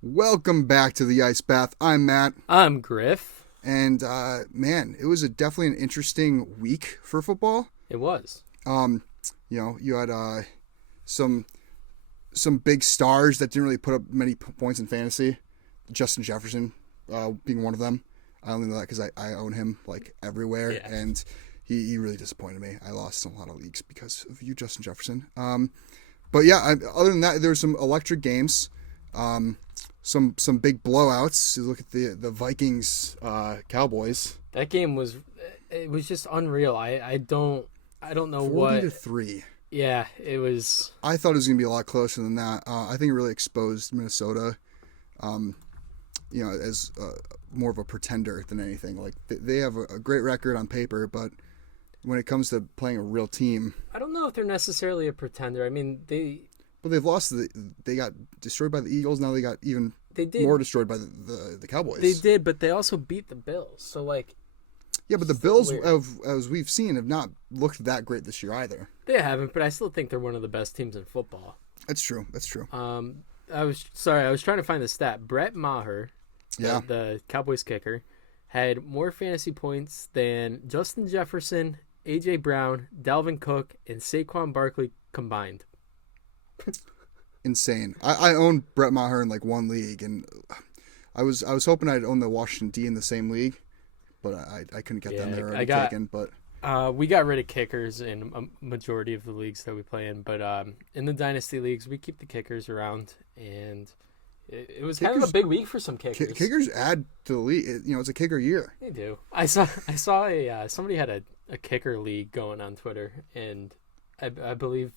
Welcome back to the Ice Bath. I'm Matt. I'm Griff. And, man, it was definitely an interesting week for football. It was. You had some big stars that didn't really put up many points in fantasy. Justin Jefferson being one of them. I only know that because I own him, everywhere. Yeah. And he really disappointed me. I lost a lot of leagues because of you, Justin Jefferson. But, yeah, other than that, there were some electric games. Some big blowouts. You look at the Vikings Cowboys. That game was just unreal. I don't know 40-3. Yeah, it was. I thought it was going to be a lot closer than that. I think it really exposed Minnesota, as more of a pretender than anything. They have a great record on paper, but when it comes to playing a real team, I don't know if they're necessarily a pretender. I mean, But they've lost. They got destroyed by the Eagles. Now they got even more destroyed by the Cowboys. They did, but they also beat the Bills. So yeah, but the Bills, as we've seen, have not looked that great this year either. They haven't, but I still think they're one of the best teams in football. That's true. I was trying to find the stat. Brett Maher, the Cowboys kicker, had more fantasy points than Justin Jefferson, A.J. Brown, Dalvin Cook, and Saquon Barkley combined. Insane. I own Brett Maher in one league, and I was hoping I'd own the Washington D in the same league, but I couldn't get them. They were already taken. But we got rid of kickers in a majority of the leagues that we play in, but in the dynasty leagues we keep the kickers around, and it was kind of a big week for some kickers. Kickers add to the league. It's a kicker year. They do. I saw somebody had a kicker league going on Twitter, and I believe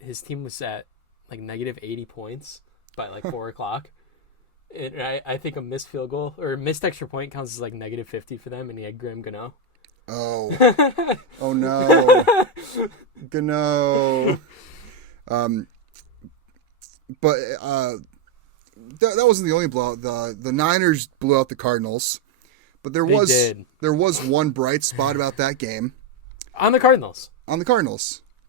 his team was at negative 80 points by 4 o'clock. And I think a missed field goal or a missed extra point counts as negative 50 for them, and he had Graham Gano. Oh. Oh no. Gano. But that wasn't the only blowout. The Niners blew out the Cardinals. But there was one bright spot about that game. On the Cardinals.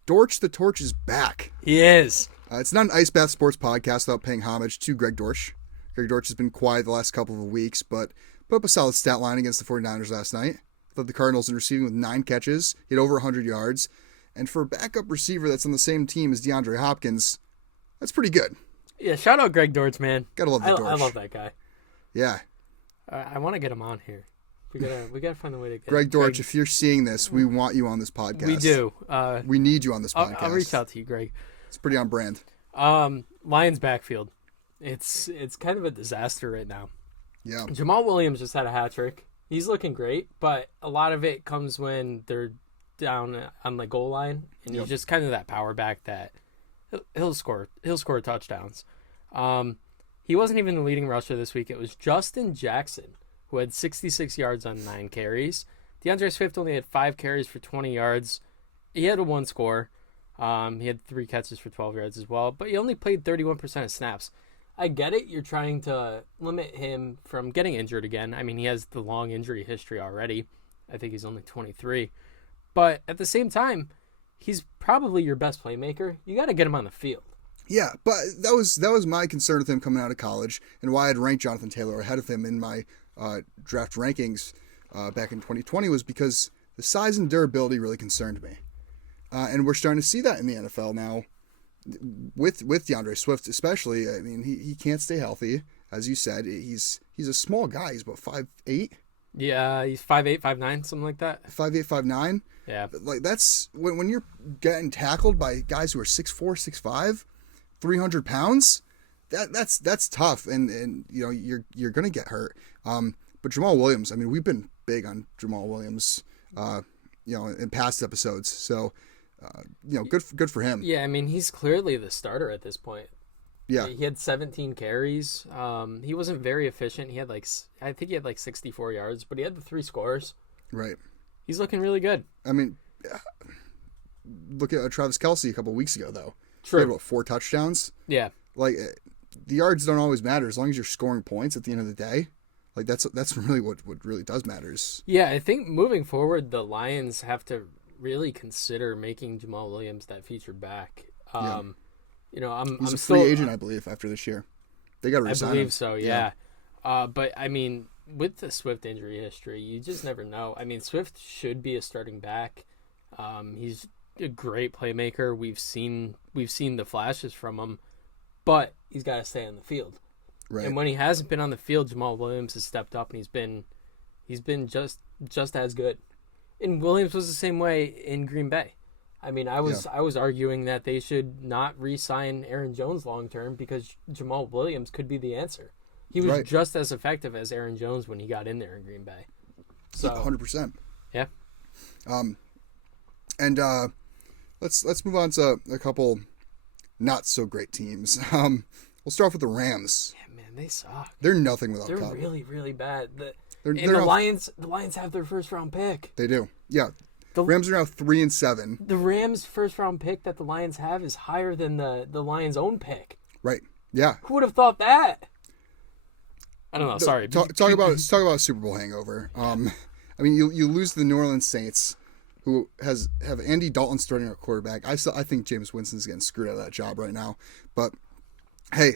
Dortch the Torch is back. He is. It's not an Ice Bath Sports podcast without paying homage to Greg Dortch. Greg Dortch has been quiet the last couple of weeks, but put up a solid stat line against the 49ers last night. Led the Cardinals in receiving with 9 catches. He had over 100 yards. And for a backup receiver that's on the same team as DeAndre Hopkins, that's pretty good. Yeah, shout out Greg Dortch, man. Gotta love the Dortch. I love that guy. Yeah. I want to get him on here. We gotta find a way to get Greg Dortch, if you're seeing this, we want you on this podcast. We do. We need you on this podcast. I'll reach out to you, Greg. It's pretty on brand. Lions backfield. It's kind of a disaster right now. Yeah. Jamaal Williams just had a hat trick. He's looking great, but a lot of it comes when they're down on the goal line, and he's just kind of that power back that he'll score touchdowns. He wasn't even the leading rusher this week. It was Justin Jackson, who had 66 yards on 9 carries. DeAndre Swift only had 5 carries for 20 yards. He had a 1 score. He had 3 catches for 12 yards as well, but he only played 31% of snaps. I get it. You're trying to limit him from getting injured again. I mean, he has the long injury history already. I think he's only 23. But at the same time, he's probably your best playmaker. You got to get him on the field. Yeah, but that was my concern with him coming out of college, and why I'd ranked Jonathan Taylor ahead of him in my draft rankings back in 2020 was because the size and durability really concerned me. And we're starting to see that in the NFL now with DeAndre Swift especially. I mean, he can't stay healthy. As you said, he's a small guy. He's about 5'8". Yeah, he's 5'8", 5'9", something like that. 5'8", 5'9". Yeah. That's when you're getting tackled by guys who are 6'4", 6'5", 300 pounds. That's tough, and you're gonna get hurt. But Jamaal Williams, I mean, we've been big on Jamaal Williams, in past episodes. So, good for him. Yeah, I mean, he's clearly the starter at this point. Yeah, he had 17 carries. He wasn't very efficient. He had I think he had 64 yards, but he had the 3 scores. Right. He's looking really good. I mean, look at Travis Kelce a couple of weeks ago, though. True. He had 4 touchdowns. Yeah. The yards don't always matter as long as you're scoring points at the end of the day. That's really what really does matters. Yeah, I think moving forward, the Lions have to really consider making Jamaal Williams that featured back. Yeah. I'm He's a free agent, I believe, after this year. They got to I resign him. believe so, yeah. But, I mean, with the Swift injury history, you just never know. I mean, Swift should be a starting back. He's a great playmaker. We've seen the flashes from him, but he's got to stay on the field. Right. And when he hasn't been on the field, Jamaal Williams has stepped up and he's been just as good. And Williams was the same way in Green Bay. I mean, I was arguing that they should not re-sign Aaron Jones long term because Jamaal Williams could be the answer. He was just as effective as Aaron Jones when he got in there in Green Bay. So 100%. Yeah. And let's move on to a couple not so great teams. We'll start off with the Rams. Yeah, man, they suck. They're nothing without They're Cup. really, really bad. They're the Lions have their first round pick. They do. Yeah. The Rams are now 3-7. The Rams' first round pick that the Lions have is higher than the Lions' own pick. Right. Yeah. Who would have thought that? I don't know. Sorry. Talk about a Super Bowl hangover. I mean, you lose to the New Orleans Saints, who have Andy Dalton starting at quarterback. I think Jameis Winston's getting screwed out of that job right now. But hey,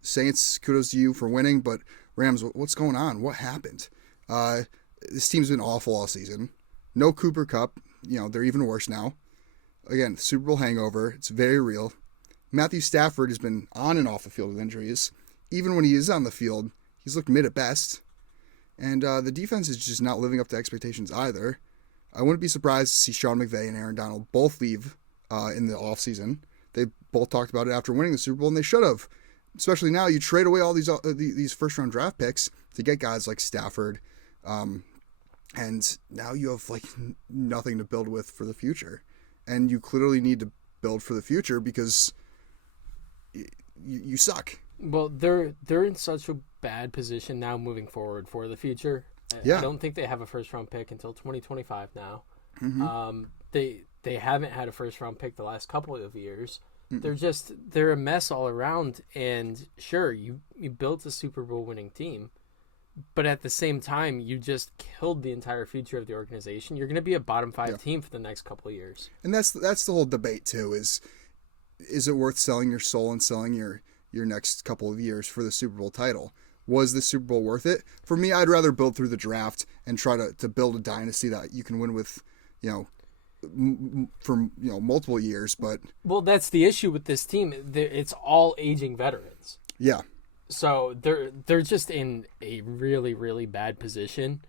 Saints, kudos to you for winning. But Rams, what's going on? What happened? This team's been awful all season. No Cooper Kupp. You know, they're even worse now. Again, Super Bowl hangover. It's very real. Matthew Stafford has been on and off the field with injuries. Even when he is on the field, he's looked mid at best. And the defense is just not living up to expectations either. I wouldn't be surprised to see Sean McVay and Aaron Donald both leave in the offseason. They both talked about it after winning the Super Bowl, and they should have. Especially now, you trade away all these first-round draft picks to get guys like Stafford. And now you have like nothing to build with for the future. And you clearly need to build for the future because you suck. Well, they're in such a bad position now moving forward for the future. I don't think they have a first-round pick until 2025 now. Mm-hmm. They haven't had a first-round pick the last couple of years. Mm-mm. They're a mess all around. And sure, you built a Super Bowl winning team, but at the same time, you just killed the entire future of the organization. You're going to be a bottom 5 team for the next couple of years. And that's the whole debate too. Is it worth selling your soul and selling your next couple of years for the Super Bowl title? Was the Super Bowl worth it? For me, I'd rather build through the draft and try to build a dynasty that you can win with, for multiple years. But that's the issue with this team. It's all aging veterans. Yeah. So they're just in a really, really bad position.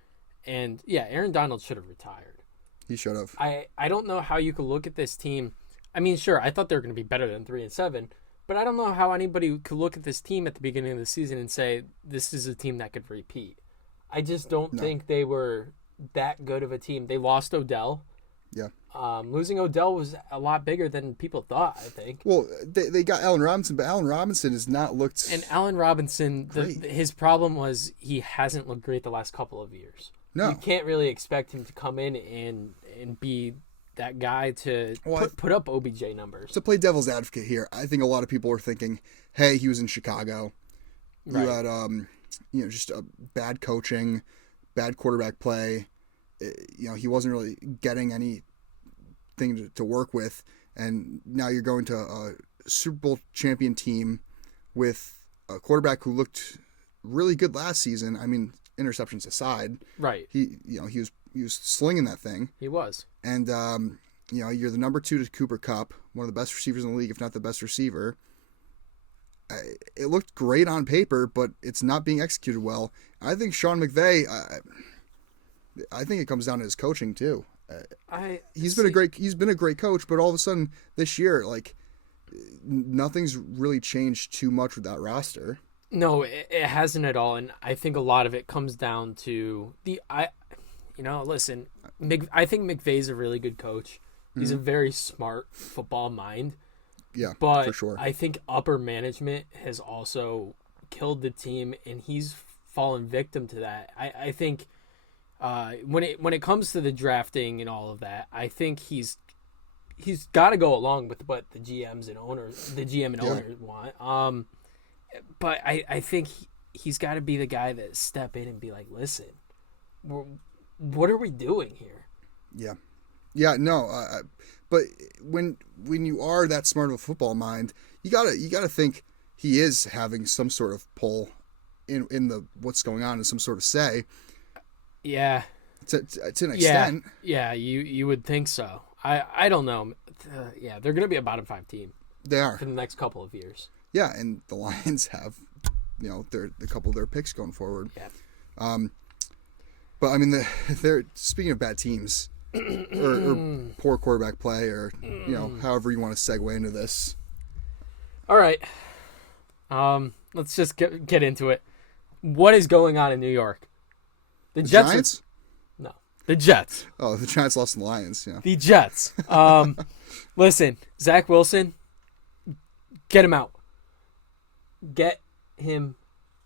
And yeah, Aaron Donald should have retired. He should have. I don't know how you could look at this team. I mean, sure, I thought they were going to be better than 3-7, but I don't know how anybody could look at this team at the beginning of the season and say this is a team that could repeat. I just don't think they were that good of a team. They lost Odell. Yeah. Losing Odell was a lot bigger than people thought, I think. Well, they got Allen Robinson, but Allen Robinson has not looked. And Allen Robinson, his problem was he hasn't looked great the last couple of years. No. You can't really expect him to come in and be that guy to put up OBJ numbers. To play devil's advocate here, I think a lot of people are thinking, hey, he was in Chicago. You had just a bad coaching, bad quarterback play. He wasn't really getting anything to work with, and now you're going to a Super Bowl champion team with a quarterback who looked really good last season. I mean, interceptions aside, right? He was slinging that thing. He was, and you're the number 2 to Cooper Kupp, one of the best receivers in the league, if not the best receiver. It looked great on paper, but it's not being executed well. I think Sean McVay. I think it comes down to his coaching too. He's been a great coach, but all of a sudden this year, like, nothing's really changed too much with that roster. No, it hasn't at all, and I think a lot of it comes down to listen, I think McVay's a really good coach. He's a very smart football mind. Yeah, but for sure. I think upper management has also killed the team, and he's fallen victim to that. I think. When it comes to the drafting and all of that, I think he's got to go along with what the GM and owners want. But I think he's got to be the guy that step in and be like, listen, what are we doing here? Yeah, no. But when you are that smart of a football mind, you gotta think he is having some sort of pull in the what's going on and some sort of say. Yeah. To an extent. Yeah, you would think so. I don't know. Yeah, they're going to be a bottom 5 team. They are. For the next couple of years. Yeah, and the Lions have, a couple of their picks going forward. Yeah. But I mean, they're speaking of bad teams or poor quarterback play, or however you want to segue into this. All right. Let's just get into it. What is going on in New York? The Giants? No, the Jets. Oh, the Giants lost to the Lions. Yeah. The Jets. Listen, Zach Wilson, get him out. Get him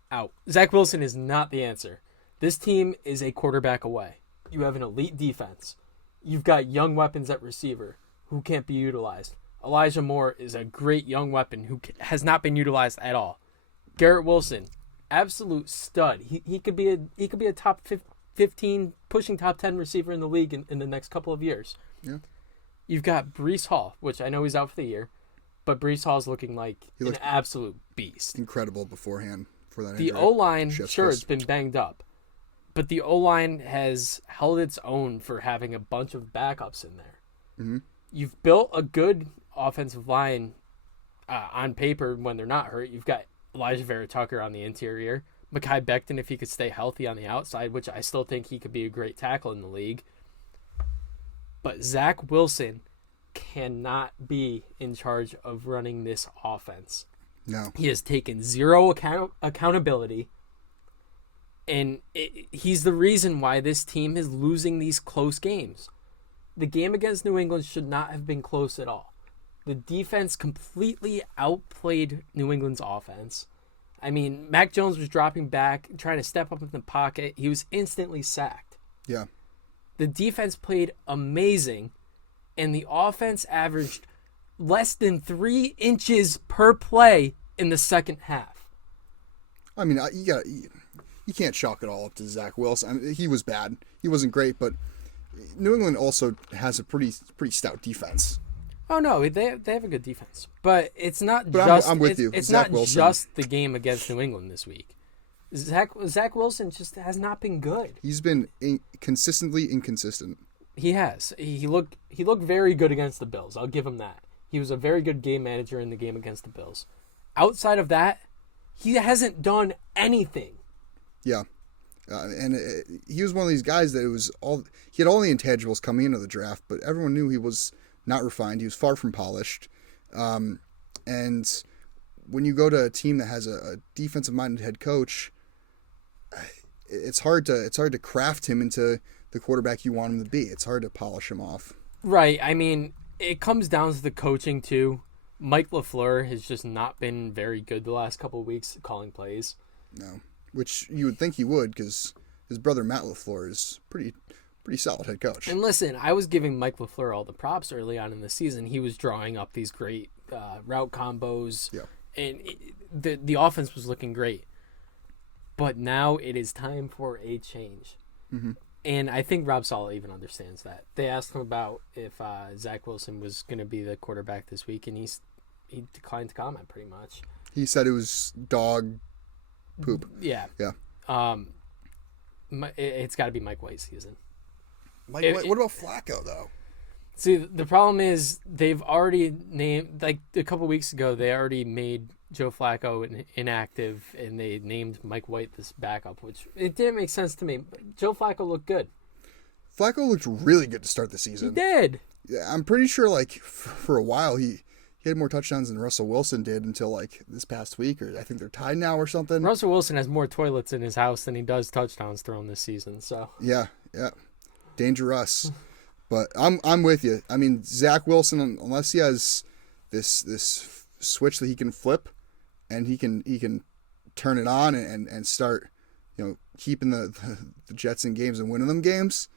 out. Zach Wilson is not the answer. This team is a quarterback away. You have an elite defense. You've got young weapons at receiver who can't be utilized. Elijah Moore is a great young weapon who has not been utilized at all. Garrett Wilson, absolute stud. He could be a top 15, pushing top 10 receiver in the league in the next couple of years. Yeah. You've got Breece Hall, which I know he's out for the year, but Breece Hall is looking like an absolute beast. Incredible beforehand for that. The O-line, sure, it's been banged up, but the O-line has held its own for having a bunch of backups in there. Mm-hmm. You've built a good offensive line on paper when they're not hurt. You've got Elijah Vera Tucker on the interior. Mekhi Becton, if he could stay healthy on the outside, which I still think he could be a great tackle in the league. But Zach Wilson cannot be in charge of running this offense. No. He has taken zero accountability, and he's the reason why this team is losing these close games. The game against New England should not have been close at all. The defense completely outplayed New England's offense. I mean, Mac Jones was dropping back, trying to step up in the pocket. He was instantly sacked. Yeah. The defense played amazing, and the offense averaged less than 3 inches per play in the second half. I mean, you can't chalk it all up to Zach Wilson. I mean, he was bad. He wasn't great, but New England also has a pretty stout defense. Oh no, they have a good defense, but it's not but just. I'm with you. It's Zach not Wilson. just the game against New England this week. Zach Wilson just has not been good. He's been consistently inconsistent. He has. He looked very good against the Bills. I'll give him that. He was a very good game manager in the game against the Bills. Outside of that, he hasn't done anything. Yeah. And he was one of these guys that he had all the intangibles coming into the draft, but everyone knew he was not refined. He was far from polished. And when you go to a team that has a defensive-minded head coach, it's hard to craft him into the quarterback you want him to be. It's hard to polish him off. Right. I mean, it comes down to the coaching too. Mike LaFleur has just not been very good the last couple of weeks calling plays. No, which you would think he would, because his brother Matt LaFleur is pretty solid head coach. And listen, I was giving Mike LaFleur all the props early on in the season. He was drawing up these great route combos, and the offense was looking great. But now it is time for a change. Mm-hmm. And I think Rob Saleh even understands that. They asked him about if Zach Wilson was going to be the quarterback this week, and he declined to comment pretty much. He said it was dog poop. Yeah. Yeah. It's got to be Mike White season. What about Flacco, though? See, the problem is they've already named, like a couple weeks ago, they already made Joe Flacco inactive, and they named Mike White this backup, which it didn't make sense to me. Joe Flacco looked good. Flacco looked really good to start the season. He did. Yeah, I'm pretty sure, like, for a while, he had more touchdowns than Russell Wilson did until, like, this past week, or I think they're tied now or something. Russell Wilson has more toilets in his house than he does touchdowns thrown this season, so. Yeah. Dangerous. But I'm with you. I mean, Zach Wilson, unless he has this switch that he can flip, and he can turn it on and start, keeping the Jets in games and winning them games,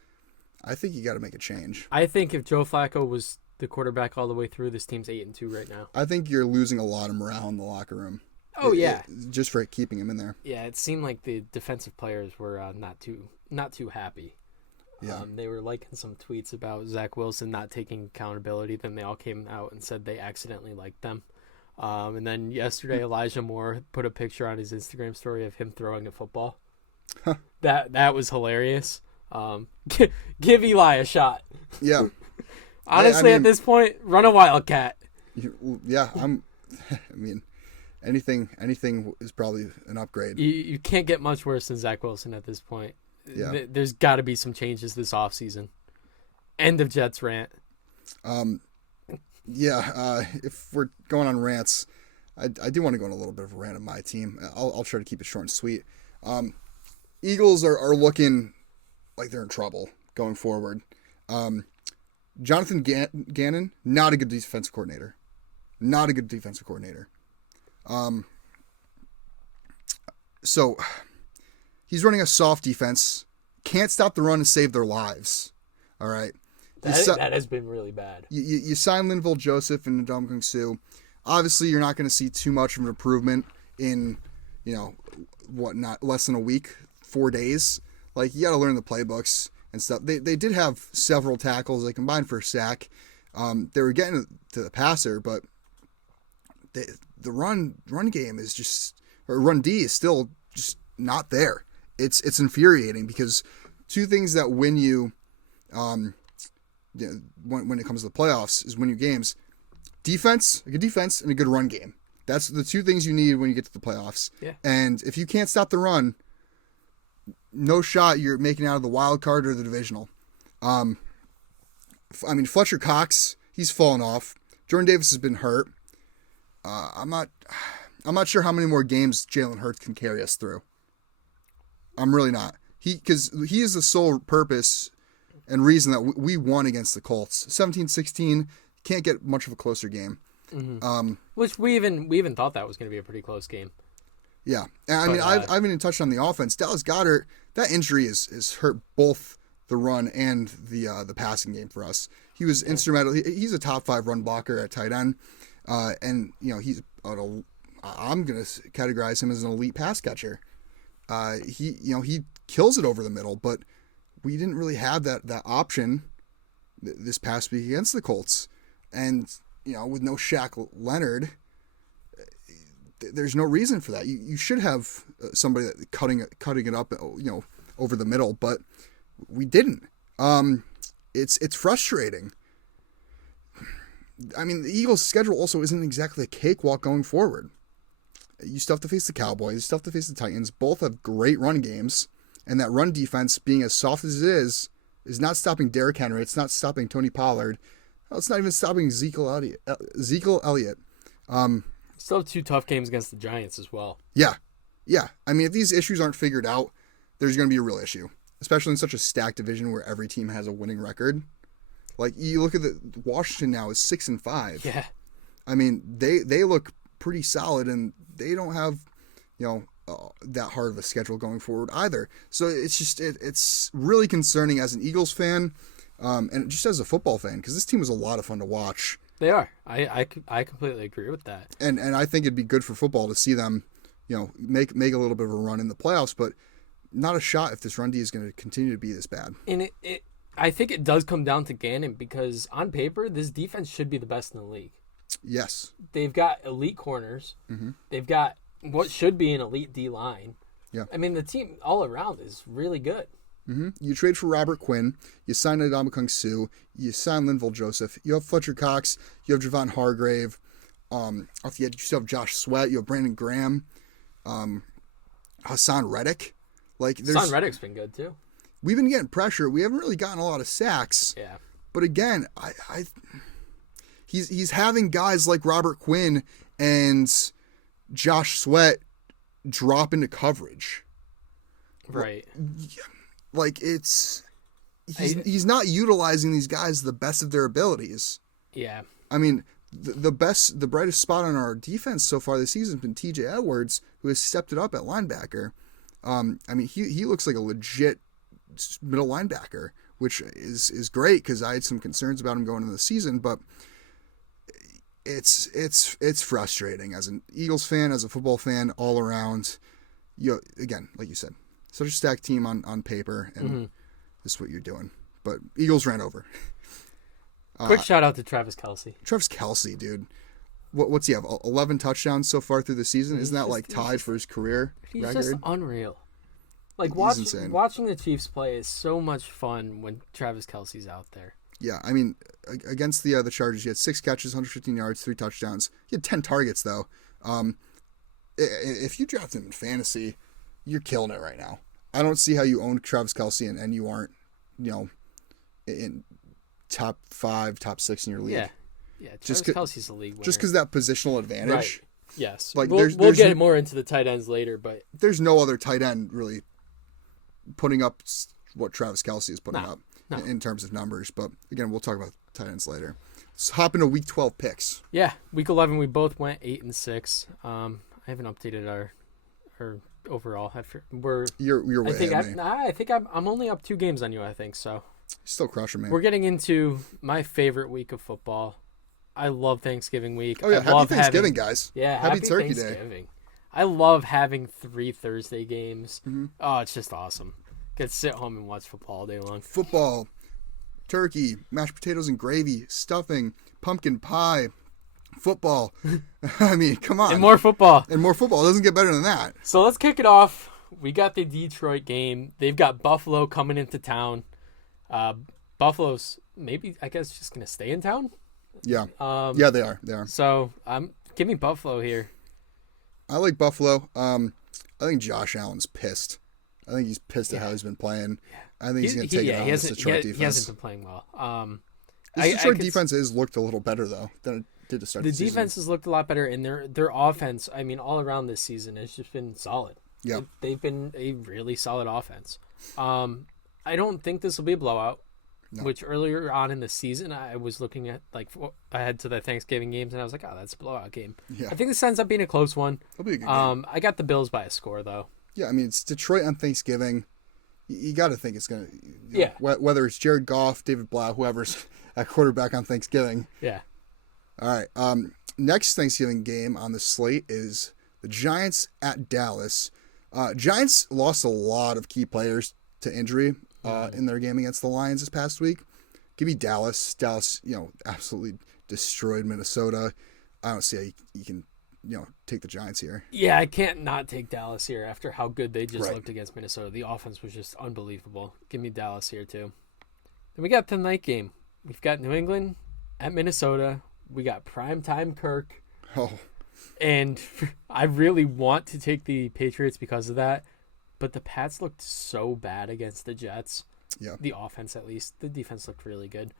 I think you got to make a change. I think if Joe Flacco was the quarterback all the way through, this team's 8-2 right now. I think you're losing a lot of morale in the locker room. Oh yeah, just for keeping him in there. Yeah, it seemed like the defensive players were not too happy. Yeah. They were liking some tweets about Zach Wilson not taking accountability. Then they all came out and said they accidentally liked them. And then yesterday, Elijah Moore put a picture on his Instagram story of him throwing a football. That was hilarious. Give Eli a shot. Yeah. Honestly, at this point, run a Wildcat. Yeah, I mean, anything is probably an upgrade. You can't get much worse than Zach Wilson at this point. Yeah. There's got to be some changes this offseason. End of Jets rant. If we're going on rants, I do want to go on a little bit of a rant of my team. I'll try to keep it short and sweet. Eagles are looking like they're in trouble going forward. Jonathan Gannon, not a good defensive coordinator. So he's running a soft defense. Can't stop the run and save their lives. All right. That has been really bad. You sign Linval Joseph and Ndamukong Suh. Obviously, you're not going to see too much of an improvement in, not less than a week, 4 days. Like, you got to learn the playbooks and stuff. They did have several tackles. They combined for a sack. They were getting to the passer, but the run game is just, or run D is still just not there. It's infuriating because two things that win you, when it comes to the playoffs is win your games. Defense, a good defense, and a good run game. That's the two things you need when you get to the playoffs. Yeah. And if you can't stop the run, no shot you're making out of the wild card or the divisional. Fletcher Cox, he's fallen off. Jordan Davis has been hurt. I'm not sure how many more games Jalen Hurts can carry us through. I'm really not. Because he is the sole purpose and reason that we won against the Colts. 17-16, can't get much of a closer game. Mm-hmm. Which we even thought that was going to be a pretty close game. Yeah. I haven't even touched on the offense. Dallas Goedert, that injury is hurt both the run and the passing game for us. He was instrumental. He's a top 5 run blocker at tight end. And he's I'm going to categorize him as an elite pass catcher. He kills it over the middle, but we didn't really have that option this past week against the Colts. And, with no Shaq Leonard, there's no reason for that. You should have somebody that cutting it up, over the middle, but we didn't. It's frustrating. I mean, the Eagles' schedule also isn't exactly a cakewalk going forward. You still have to face the Cowboys, you still have to face the Titans. Both have great run games, and that run defense, being as soft as it is not stopping Derrick Henry. It's not stopping Tony Pollard. It's not even stopping Ezekiel Elliott. Still have 2 tough games against the Giants as well. Yeah. I mean, if these issues aren't figured out, there's going to be a real issue, especially in such a stacked division where every team has a winning record. Like, you look at Washington now is 6-5. Yeah. I mean, they look pretty solid, and they don't have, that hard of a schedule going forward either. So it's just it's really concerning as an Eagles fan, and just as a football fan, because this team was a lot of fun to watch. They are. I completely agree with that. And I think it'd be good for football to see them, make a little bit of a run in the playoffs, but not a shot if this run D is going to continue to be this bad. And I think it does come down to Gannon, because on paper, this defense should be the best in the league. Yes. They've got elite corners. Mm-hmm. They've got what should be an elite D-line. Yeah. I mean, the team all around is really good. Mm-hmm. You trade for Robert Quinn. You sign Ndamukong Suh. You sign Linval Joseph. You have Fletcher Cox. You have Javon Hargrave. Off the edge, you still have Josh Sweat. You have Brandon Graham. Hassan Reddick. Hassan Reddick's been good, too. We've been getting pressure. We haven't really gotten a lot of sacks. Yeah. But again, he's having guys like Robert Quinn and Josh Sweat drop into coverage. Right. He's not utilizing these guys to the best of their abilities. Yeah. I mean, the brightest spot on our defense so far this season has been TJ Edwards, who has stepped it up at linebacker. He looks like a legit middle linebacker, which is great, because I had some concerns about him going into the season, but it's frustrating as an Eagles fan, as a football fan, all around. Again, like you said, such a stacked team on paper, and this is what you're doing. But Eagles ran over. Quick shout out to Travis Kelce. Travis Kelce, dude. what's he have? 11 touchdowns so far through the season. Isn't that like tied for his career He's record? just unreal. Like watching the Chiefs play is so much fun when Travis Kelce's out there. Yeah, I mean, against the Chargers, he had 6 catches, 115 yards, 3 touchdowns. He had 10 targets though. If you draft him in fantasy, you're killing it right now. I don't see how you own Travis Kelce and you aren't, in top 5, top 6 in your league. Yeah. Travis Kelce's the league winner. Just because that positional advantage. Right. Yes. Like we'll get more into the tight ends later, but there's no other tight end really putting up what Travis Kelce is putting up in terms of numbers. But again, we'll talk about tight ends later. Let's hop into week 12 picks. Yeah, week 11 we both went 8-6. I haven't updated our overall. You're way ahead of me. I think I'm only up 2 games on you. I think so. Still crushing me. We're getting into my favorite week of football. I love Thanksgiving week. Oh yeah, happy Thanksgiving, guys. Yeah, happy Turkey Thanksgiving. Day. I love having 3 Thursday games. Mm-hmm. Oh, it's just awesome. Get to sit home and watch football all day long. Football, turkey, mashed potatoes and gravy, stuffing, pumpkin pie, football. I mean, come on. And more football. It doesn't get better than that. So let's kick it off. We got the Detroit game. They've got Buffalo coming into town. Buffalo's maybe, I guess, just going to stay in town. Yeah. Yeah, they are. So give me Buffalo here. I like Buffalo. I think Josh Allen's pissed. I think he's pissed at how he's been playing. I think he's going to take it out on the Detroit defense. He hasn't been playing well. The Detroit defense has looked a little better, though, than it did to start the season. The defense has looked a lot better, and their offense, I mean, all around this season has just been solid. Yeah. They've been a really solid offense. I don't think this will be a blowout. No. Which earlier on in the season, I was looking at, ahead to the Thanksgiving games, and I was like, oh, that's a blowout game. Yeah. I think this ends up being a close one. It'll be a good game. I got the Bills by a score, though. Yeah, I mean, it's Detroit on Thanksgiving. You got to think it's going to, whether it's Jared Goff, David Blau, whoever's at quarterback on Thanksgiving. Yeah. All right. Next Thanksgiving game on the slate is the Giants at Dallas. Giants lost a lot of key players to injury in their game against the Lions this past week. Give me Dallas. Dallas, absolutely destroyed Minnesota. I don't see how you can, take the Giants here. Yeah, I can't not take Dallas here after how good they just looked against Minnesota. The offense was just unbelievable. Give me Dallas here too. Then we got the night game. We've got New England at Minnesota. We got primetime Kirk. Oh. And I really want to take the Patriots because of that. But the Pats looked so bad against the Jets. Yeah. The offense, at least. The defense looked really good.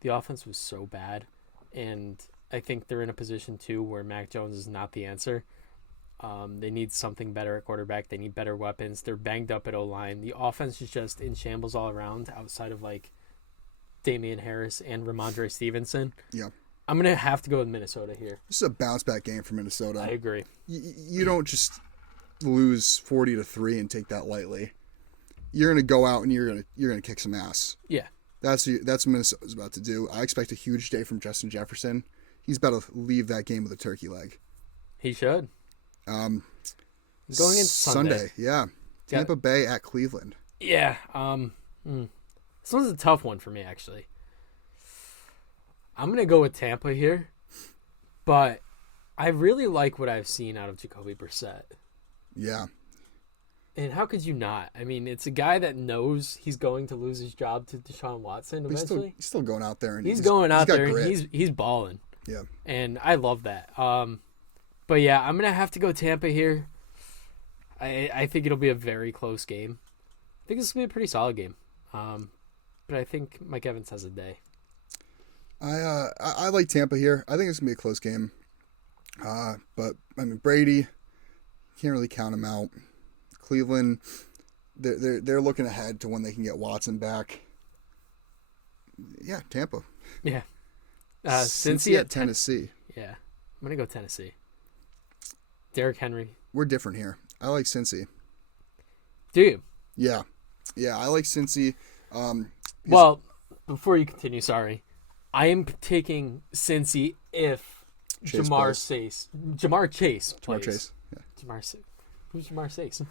The offense was so bad. And I think they're in a position, too, where Mac Jones is not the answer. They need something better at quarterback. They need better weapons. They're banged up at O-line. The offense is just in shambles all around outside of, Damian Harris and Ramondre Stevenson. Yeah. I'm going to have to go with Minnesota here. This is a bounce-back game for Minnesota. I agree. You don't just lose 40-3 and take that lightly. You're going to go out and you're going to kick some ass. Yeah. That's what Minnesota's about to do. I expect a huge day from Justin Jefferson. He's about to leave that game with a turkey leg. He should. Going into Sunday. Yeah. Tampa Bay at Cleveland. Yeah. This one's a tough one for me, actually. I'm going to go with Tampa here, but I really like what I've seen out of Jacoby Brissett. Yeah. And how could you not? I mean, it's a guy that knows he's going to lose his job to Deshaun Watson eventually. He's still going out there. And he's going out there and he's balling. Yeah. And I love that. But yeah, I'm going to have to go Tampa here. I think it'll be a very close game. I think this will be a pretty solid game. But I think Mike Evans has a day. I like Tampa here. I think it's gonna be a close game. But I mean Brady, can't really count him out. Cleveland, they're looking ahead to when they can get Watson back. Yeah, Tampa. Yeah. Cincy at Tennessee. Yeah, I'm gonna go Tennessee. Derrick Henry. We're different here. I like Cincy. Do you? Yeah, I like Cincy. Well, before you continue, sorry. I am taking Cincy if Jamar Chase plays. Yeah. Who's Jamar Chase?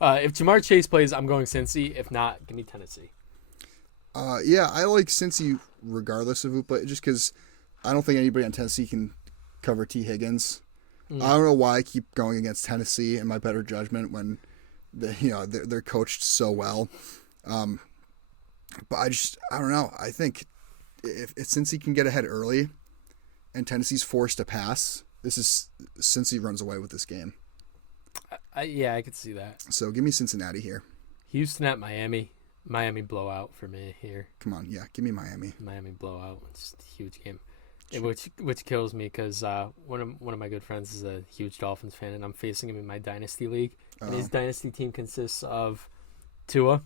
If Jamar Chase plays, I'm going Cincy. If not, give me Tennessee. Yeah, I like Cincy regardless of who plays, just because I don't think anybody on Tennessee can cover T. Higgins. I don't know why I keep going against Tennessee in my better judgment when they're coached so well. But I don't know. I think if since he can get ahead early and Tennessee's forced to pass, this is Cincy runs away with this game. I could see that. So give me Cincinnati here. Houston at Miami. Miami blowout for me here. Come on, yeah, give me Miami. Miami blowout. It's a huge game. Which kills me because one of my good friends is a huge Dolphins fan, and I'm facing him in my dynasty league. And his dynasty team consists of Tua,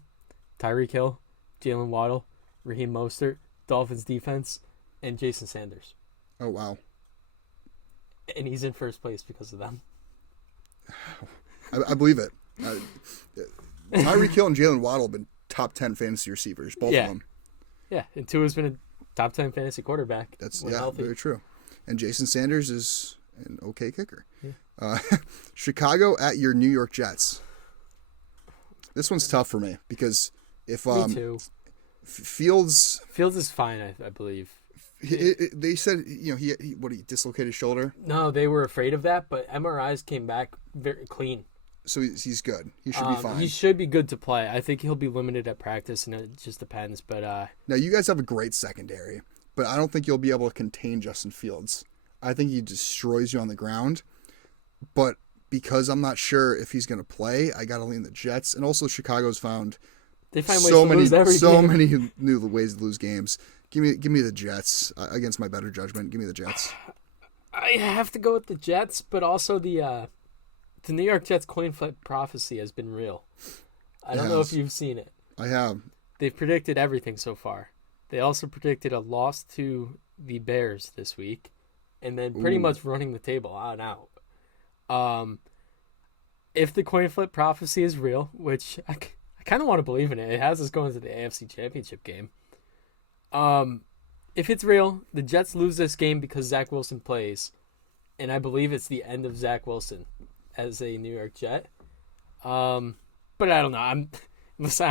Tyreek Hill, Jalen Waddle, Raheem Mostert, Dolphins defense, and Jason Sanders. Oh wow! And he's in first place because of them. I believe it. Tyreek Hill and Jalen Waddle have been top 10 fantasy receivers, both of them. Yeah, and Tua's been a top 10 fantasy quarterback. That's very true. And Jason Sanders is an okay kicker. Yeah. Chicago at your New York Jets. This one's tough for me because if me too. Fields is fine, I believe. They said he dislocated his shoulder. No, they were afraid of that, but MRIs came back very clean. So he's good. He should be fine. He should be good to play. I think he'll be limited at practice, and it just depends. But now you guys have a great secondary, but I don't think you'll be able to contain Justin Fields. I think he destroys you on the ground. But because I'm not sure if he's going to play, I got to lean the Jets. And also Chicago's found they find ways to lose every game. many new ways to lose games. Give me the Jets against my better judgment. Give me the Jets. I have to go with the Jets, but also the New York Jets coin flip prophecy has been real. I don't know if you've seen it. I have. They've predicted everything so far. They also predicted a loss to the Bears this week, and then pretty much running the table out and out. If the coin flip prophecy is real, which I kind of want to believe in it has us going to the AFC Championship game. If it's real, the Jets lose this game because Zach Wilson plays, and I believe it's the end of Zach Wilson as a New York Jet. But I don't know. I'm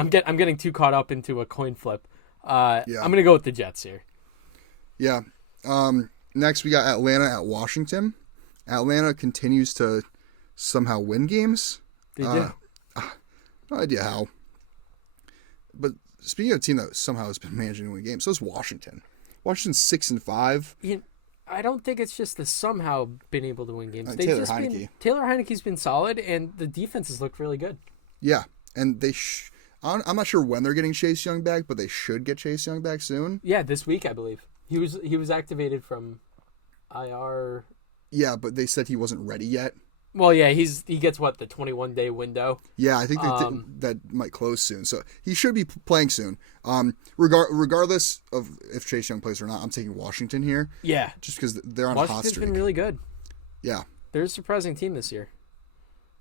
getting too caught up into a coin flip. I'm gonna go with the Jets here. Yeah. Next we got Atlanta at Washington. Atlanta continues to somehow win games. They do. No idea how. But speaking of a team that somehow has been managing to win games, so is Washington. Washington's 6-5. I don't think it's just the somehow been able to win games. Taylor Heineke. Taylor Heineke's been solid, and the defenses look really good. Yeah, and I'm not sure when they're getting Chase Young back, but they should get Chase Young back soon. Yeah, this week I believe he was activated from IR. Yeah, but they said he wasn't ready yet. Well, yeah, he gets the 21-day window. Yeah, I think that might close soon, so he should be playing soon. Regardless of if Chase Young plays or not, I'm taking Washington here. Yeah, just because they're on a hot streak. Washington's been really good. Yeah, they're a surprising team this year.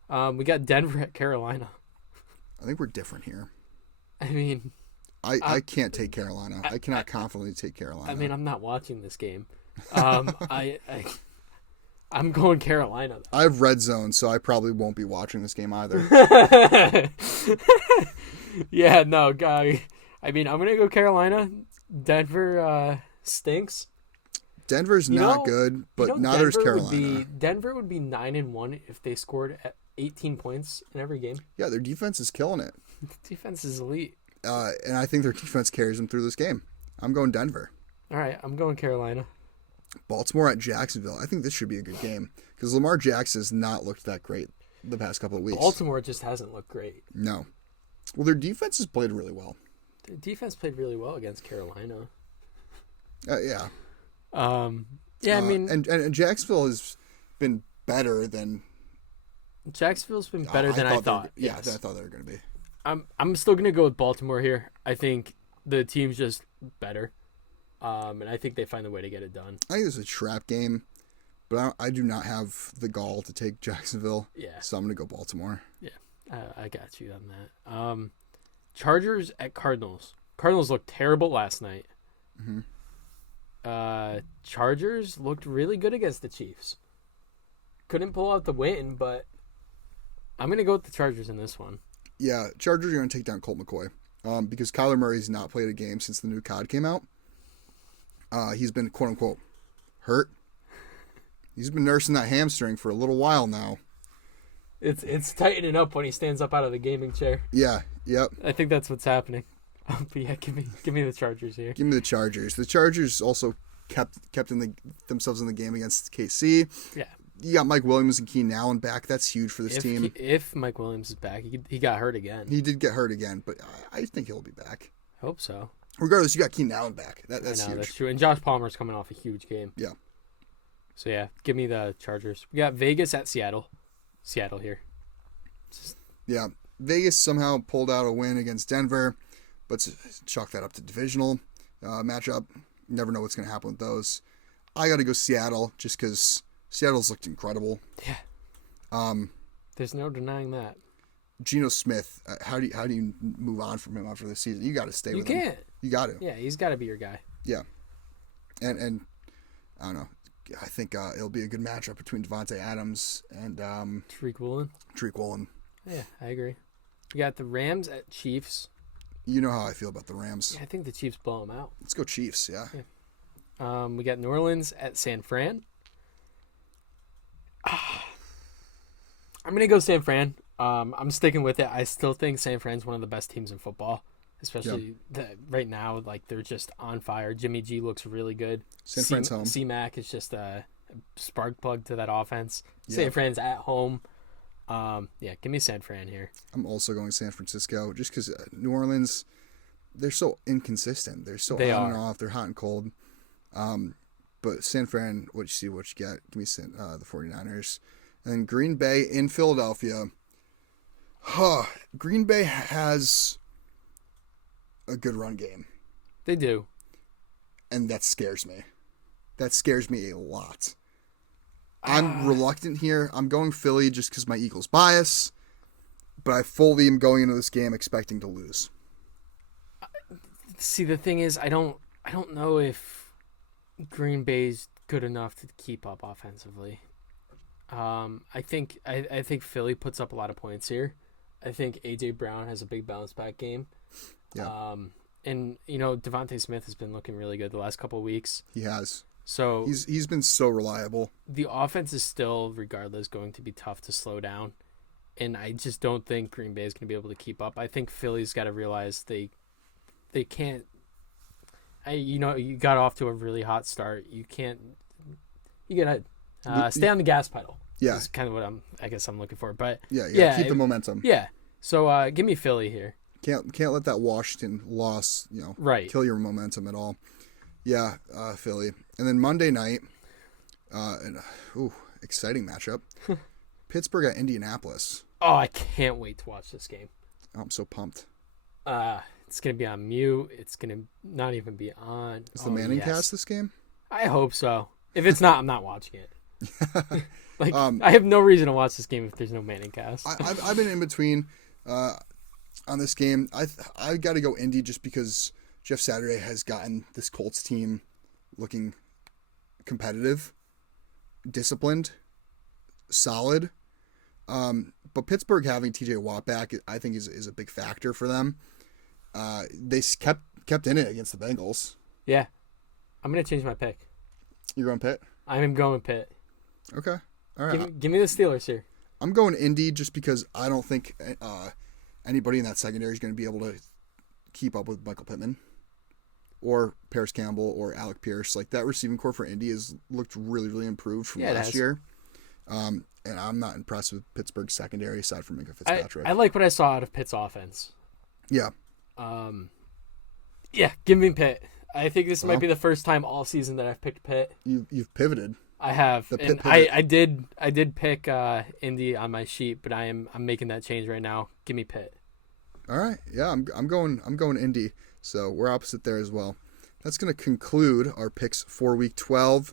We got Denver at Carolina. I think we're different here. I mean, I can't take Carolina. I cannot confidently take Carolina. I mean, I'm not watching this game. I'm going Carolina, though. I have Red Zone, so I probably won't be watching this game either. Yeah, no, guy. I mean, I'm gonna go Carolina. Denver stinks. Denver's not good, but neither is Carolina. Denver would be 9-1 if they scored 18 points in every game. Yeah, their defense is killing it. Defense is elite. And I think their defense carries them through this game. I'm going Denver. All right, I'm going Carolina. Baltimore at Jacksonville. I think this should be a good game because Lamar Jackson has not looked that great the past couple of weeks. Baltimore just hasn't looked great. No. Well, their defense has played really well. Their defense played really well against Carolina. Yeah. Yeah, I mean... And Jacksonville has been better than... Jacksonville's been better than I thought. Yeah, yes. I thought they were going to be. I'm still going to go with Baltimore here. I think the team's just better. And I think they find a way to get it done. I think it's a trap game, but I do not have the gall to take Jacksonville. Yeah. So I'm going to go Baltimore. Yeah, I got you on that. Chargers at Cardinals. Cardinals looked terrible last night. Mm-hmm. Chargers looked really good against the Chiefs. Couldn't pull out the win, but I'm going to go with the Chargers in this one. Yeah, Chargers are going to take down Colt McCoy because Kyler Murray's not played a game since the new COD came out. He's been, quote-unquote, hurt. He's been nursing that hamstring for a little while now. It's tightening up when he stands up out of the gaming chair. Yeah, yep. I think that's what's happening. But yeah, give me the Chargers here. Give me the Chargers. The Chargers also kept themselves in the game against KC. Yeah. You got Mike Williams and Keenan Allen back. That's huge for this team. If Mike Williams is back, he got hurt again. He did get hurt again, but I think he'll be back. Hope so. Regardless, you got Keenan Allen back. That's huge. That's true. And Josh Palmer's coming off a huge game. Yeah. So yeah, give me the Chargers. We got Vegas at Seattle. Seattle here. Yeah. Vegas somehow pulled out a win against Denver, but chalk that up to divisional matchup. Never know what's going to happen with those. I got to go Seattle just because Seattle's looked incredible. Yeah. There's no denying that. Geno Smith, how do you move on from him after this season? You got to stay with him. You can't. You got to. Yeah, he's got to be your guy. Yeah. And I don't know. I think it'll be a good matchup between Devontae Adams and Tariq Woolen. Yeah, I agree. We got the Rams at Chiefs. You know how I feel about the Rams. Yeah, I think the Chiefs blow them out. Let's go Chiefs, yeah. We got New Orleans at San Fran. I'm going to go San Fran. I'm sticking with it. I still think San Fran's one of the best teams in football, especially right now. Like, they're just on fire. Jimmy G looks really good. San Fran's home. C-Mac is just a spark plug to that offense. Yeah. San Fran's at home. Give me San Fran here. I'm also going San Francisco just because New Orleans, they're so inconsistent. They're so They on are. and off. They're hot and cold. But San Fran, what you see, what you get. Give me the 49ers. And then Green Bay in Philadelphia. Green Bay has a good run game. They do. And that scares me. That scares me a lot. I'm reluctant here. I'm going Philly just because my Eagles bias. But I fully am going into this game expecting to lose. See, the thing is, I don't know if Green Bay's good enough to keep up offensively. I think Philly puts up a lot of points here. I think A.J. Brown has a big bounce back game. Yeah. And Devontae Smith has been looking really good the last couple of weeks. He has. So he's been so reliable. The offense is still, regardless, going to be tough to slow down. And I just don't think Green Bay is going to be able to keep up. I think Philly's got to realize they can't. You got off to a really hot start. You gotta stay on the gas pedal. Yeah, that's kind of what I guess I'm looking for. But yeah, keep the momentum. Yeah, so give me Philly here. Can't let that Washington loss kill your momentum at all. Yeah, Philly, and then Monday night, exciting matchup. Pittsburgh at Indianapolis. Oh, I can't wait to watch this game. Oh, I'm so pumped. It's going to be on mute. It's going to not even be on. Is the Manning cast this game? I hope so. If it's not, I'm not watching it. I have no reason to watch this game if there's no Manning cast. I've been in between on this game. I got to go Indy just because Jeff Saturday has gotten this Colts team looking competitive, disciplined, solid. But Pittsburgh having TJ Watt back, I think is a big factor for them. They kept in it against the Bengals. Yeah. I'm going to change my pick. You're going Pitt? I'm going Pitt. Okay. All right. Give me the Steelers here. I'm going Indy just because I don't think anybody in that secondary is going to be able to keep up with Michael Pittman or Paris Campbell or Alec Pierce. Like, that receiving core for Indy has looked really, really improved from last year. And I'm not impressed with Pittsburgh's secondary aside from Minka Fitzpatrick. I like what I saw out of Pitt's offense. Yeah. Give me Pitt. I think this might be the first time all season that I've picked Pitt. You've pivoted. I have. And I did pick Indy on my sheet, but I'm making that change right now. Give me Pitt. All right. Yeah, I'm going Indy. So we're opposite there as well. That's going to conclude our picks for week 12.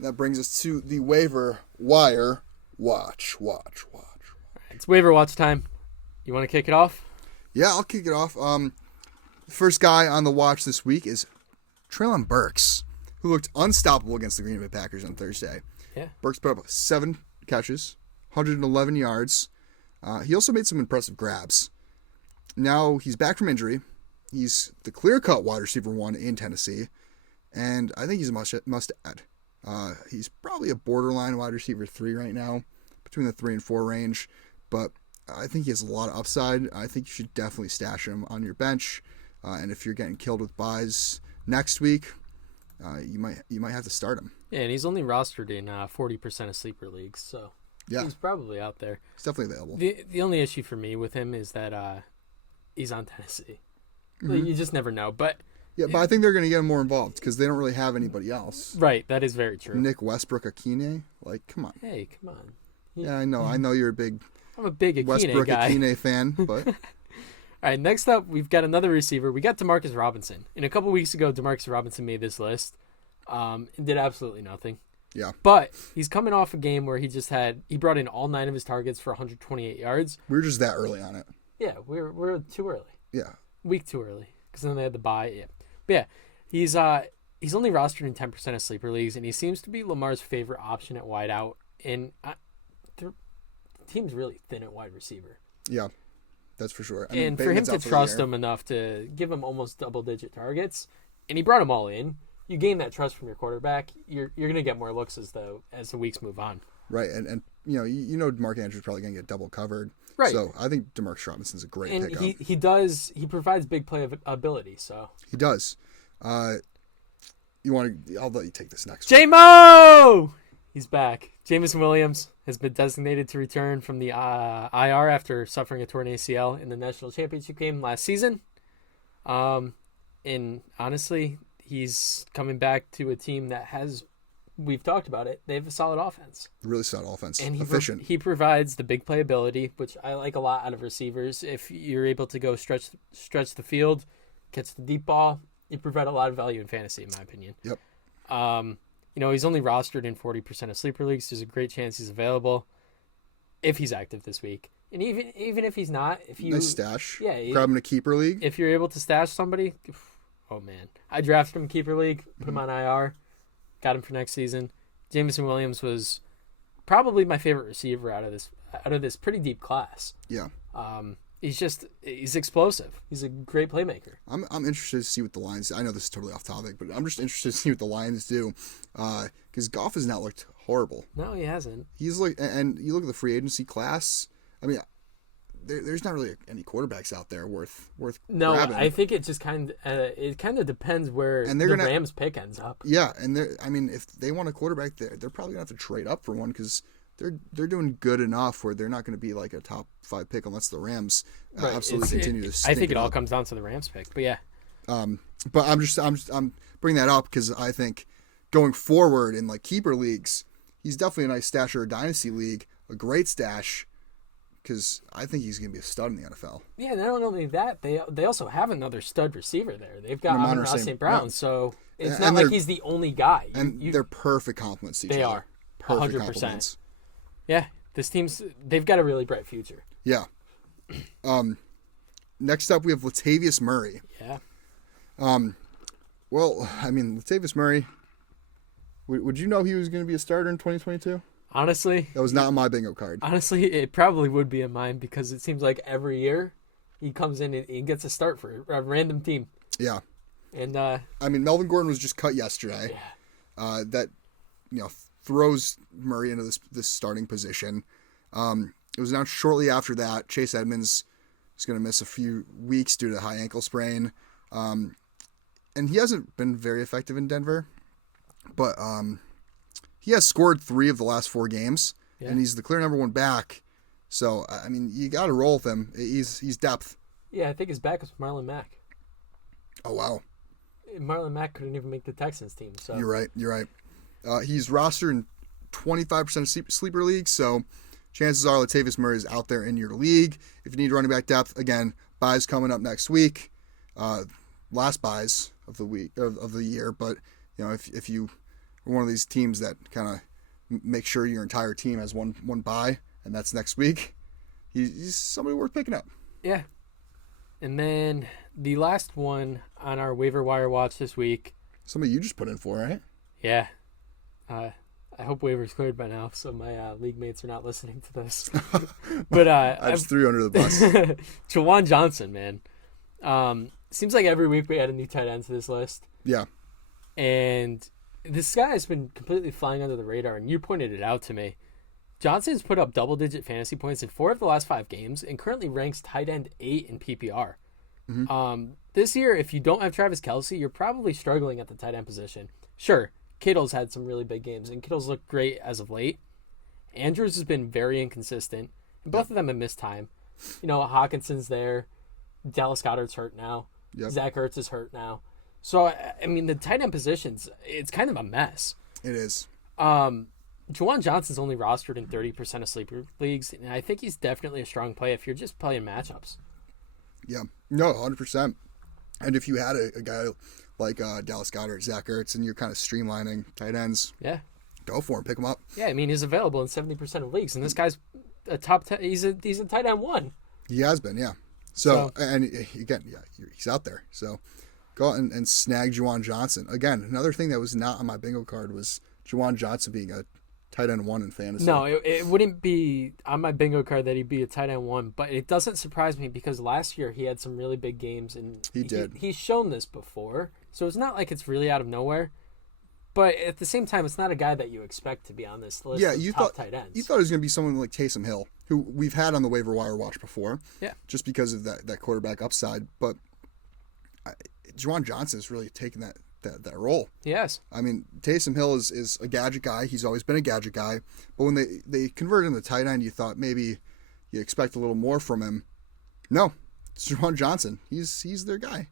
That brings us to the waiver wire. Watch. It's waiver watch time. You want to kick it off? Yeah, I'll kick it off. The first guy on the watch this week is Treylon Burks, who looked unstoppable against the Green Bay Packers on Thursday. Yeah. Burks put up 7 catches, 111 yards. He also made some impressive grabs. Now he's back from injury. He's the clear-cut wide receiver 1 in Tennessee, and I think he's a must-add. He's probably a borderline wide receiver 3 right now, between the 3 and 4 range, but I think he has a lot of upside. I think you should definitely stash him on your bench, and if you're getting killed with buys next week, you might have to start him. Yeah, and he's only rostered in 40% of sleeper leagues, so he's probably out there. He's definitely available. The only issue for me with him is that he's on Tennessee. Mm-hmm. You just never know, but I think they're going to get him more involved because they don't really have anybody else. Right, that is very true. Nick Westbrook-Akine, come on. Hey, come on. Yeah, I know you're a big. I'm a big Akine guy. Westbrook-Akine fan, but. All right, next up, we've got another receiver. We got Demarcus Robinson. And a couple weeks ago, Demarcus Robinson made this list and did absolutely nothing. Yeah. But he's coming off a game where he brought in all 9 of his targets for 128 yards. We were just that early on it. Yeah, we're too early. Yeah. Week too early because then they had the bye. Yeah. But yeah, he's only rostered in 10% of sleeper leagues, and he seems to be Lamar's favorite option at wideout. And the team's really thin at wide receiver. Yeah. That's for sure. And for him to trust him enough to give him almost double-digit targets, and he brought them all in, you gain that trust from your quarterback. You're going to get more looks as the weeks move on. Right, and Mark Andrews probably going to get double covered. Right. So I think Demarcus Robinson's a great pickup. And he provides big play ability. So he does. I'll let you take this next J-Mo! He's back. Jameson Williams has been designated to return from the IR after suffering a torn ACL in the national championship game last season. And honestly, he's coming back to a team that we've talked about it, they have a solid offense. Really solid offense. And efficient. He provides the big playability, which I like a lot out of receivers. If you're able to go stretch the field, catch the deep ball, you provide a lot of value in fantasy, in my opinion. Yep. He's only rostered in 40% of sleeper leagues. There's a great chance he's available if he's active this week. And even if he's not, nice stash. Yeah. Grab him in a keeper league. If you're able to stash somebody, oh man. I drafted him in keeper league, put him on IR, got him for next season. Jameson Williams was probably my favorite receiver out of this pretty deep class. Yeah. He's explosive. He's a great playmaker. I'm interested to see what the Lions. I know this is totally off topic, but I'm just interested to see what the Lions do, because Goff has not looked horrible. No, he hasn't. He's and you look at the free agency class. I mean, there's not really any quarterbacks out there worth No, grabbing. I think it just kind of depends where the Rams pick ends up. Yeah, and if they want a quarterback, they're probably gonna have to trade up for one because they're doing good enough where they're not going to be like a top 5 pick unless the Rams absolutely continue to stink. I think it all comes down to the Rams pick, but yeah. But I'm bringing that up because I think going forward in like keeper leagues, he's definitely a nice stash or a dynasty league, a great stash. Because I think he's going to be a stud in the NFL. Yeah, not only that, they also have another stud receiver there. They've got Amon-Ra St. Brown, so it's not like he's the only guy. They're perfect compliments to each other. They are. Perfect 100%. compliments. Yeah, they've got a really bright future. Yeah. Next up, we have Latavius Murray. Yeah. Latavius Murray, would you know he was going to be a starter in 2022? Honestly, that was not on my bingo card. Honestly, it probably would be in mine because it seems like every year he comes in and he gets a start for a random team. Yeah. And Melvin Gordon was just cut yesterday. Yeah. That throws Murray into this starting position. It was announced shortly after that Chase Edmonds is going to miss a few weeks due to a high ankle sprain. And he hasn't been very effective in Denver, but he has scored 3 of the last 4 games, and he's the clear number 1 back. So, you got to roll with him. He's depth. Yeah, I think his back is Marlon Mack. Oh, wow. Marlon Mack couldn't even make the Texans team. So You're right. He's rostered in 25% of sleeper leagues, so chances are Latavius Murray is out there in your league. If you need running back depth, again, buys coming up next week. Last buys of the week of the year, but if you are one of these teams that kind of make sure your entire team has one buy, and that's next week, he's somebody worth picking up. Yeah. And then the last one on our waiver wire watch this week. Somebody you just put in for, right? Yeah. I hope waiver's cleared by now, so my league mates are not listening to this. But I just threw you under the bus. Jawan Johnson, man. Seems like every week we add a new tight end to this list. Yeah. And this guy has been completely flying under the radar, and you pointed it out to me. Johnson's put up double-digit fantasy points in 4 of the last 5 games and currently ranks tight end 8 in PPR. This year, if you don't have Travis Kelce, you're probably struggling at the tight end position. Sure, Kittle's had some really big games, and Kittle's looked great as of late. Andrews has been very inconsistent, and both of them have missed time. Hawkinson's there. Dallas Goedert's hurt now. Yep. Zach Ertz is hurt now. So, I mean, the tight end positions, it's kind of a mess. It is. Juwan Johnson's only rostered in 30% of sleeper leagues, and I think he's definitely a strong play if you're just playing matchups. Yeah. No, 100%. And if you had a guy like Dallas Goedert, Zach Ertz, and you're kind of streamlining tight ends, yeah, go for him. Pick him up. Yeah, I mean, he's available in 70% of leagues, and this guy's a top 10. He's a tight end 1. He has been, yeah. So and again, yeah, he's out there. So go out and snag Juwan Johnson. Again, another thing that was not on my bingo card was Juwan Johnson being a tight end 1 in fantasy. No, it wouldn't be on my bingo card that he'd be a tight end 1, but it doesn't surprise me because last year he had some really big games, and he did. He's shown this before, so it's not like it's really out of nowhere. But at the same time, it's not a guy that you expect to be on this list of top tight ends. You thought it was going to be someone like Taysom Hill, who we've had on the waiver wire watch before. Yeah. Just because of that quarterback upside. But Juwan Johnson has really taken that role. Yes. I mean, Taysom Hill is a gadget guy. He's always been a gadget guy. But when they converted him to tight end, you thought maybe you expect a little more from him. No. It's Juwan Johnson. He's their guy.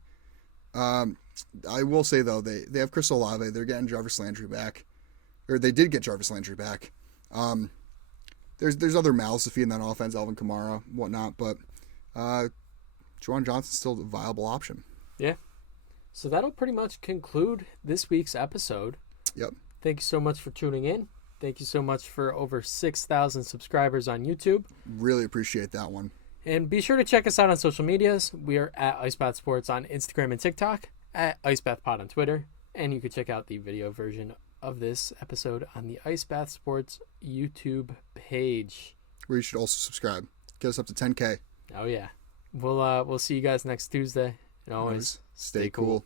I will say, though, they have Chris Olave. They're getting Jarvis Landry back. Or they did get Jarvis Landry back. There's other mouths to feed in that offense, Alvin Kamara, whatnot, but Juwan Johnson's still a viable option. Yeah. So that'll pretty much conclude this week's episode. Yep. Thank you so much for tuning in. Thank you so much for over 6,000 subscribers on YouTube. Really appreciate that one. And be sure to check us out on social medias. We are at Icebath Sports on Instagram and TikTok, at IcebathPod on Twitter, and you can check out the video version of this episode on the Icebath Sports YouTube page, where you should also subscribe. Get us up to 10K. Oh yeah. We'll see you guys next Tuesday. And always stay cool.